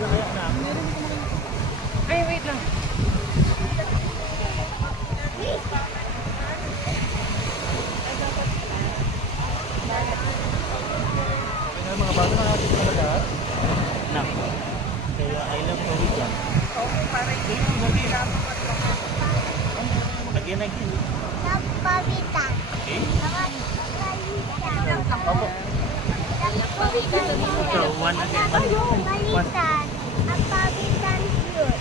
Ay, wait lang. Mga bata nakakita na lahat. Na. Kaya I love Norwegian. Okay, parang Again, again. Nagpawitan. Okay. Nagpawitan. Opo. Nagpawitan. So, one again. Nagpawitan. Nagpawitan yun.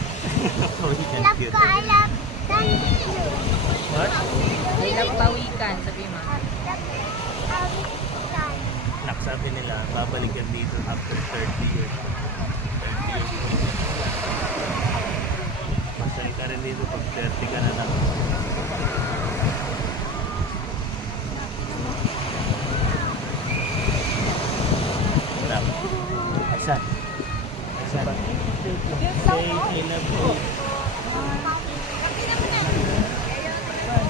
Norwegian Love cute. ko, I love dance yun. What? Ay, nagpawikan, sabi mo. Nagpawitan. Naksabi nila, babalikan dito after 30 years. 30 years. Masaya ka rin dito pag 30 ka na lang. Wala. Asan? Asan? Say, I love you.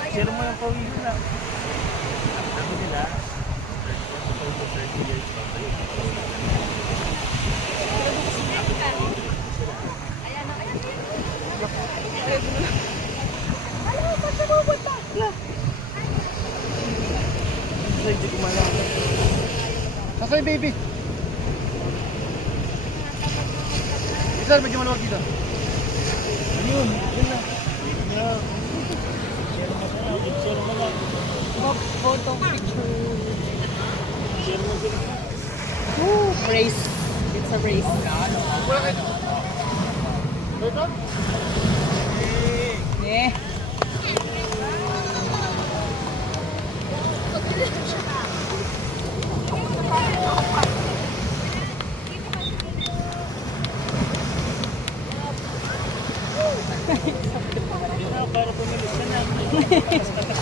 Share mo yung pawin nila. Sabi nila, 30 years babalik. Ay, hindi ko malaman. Nasaan yung baby? Sir, medyo maluwag dito. Ayun, yun na. Yeah. Share mo na lang. Share mo lang. Photo picture. Share mo sila. Brace. It's a brace. Eh. Yun na, para pumilis ka na.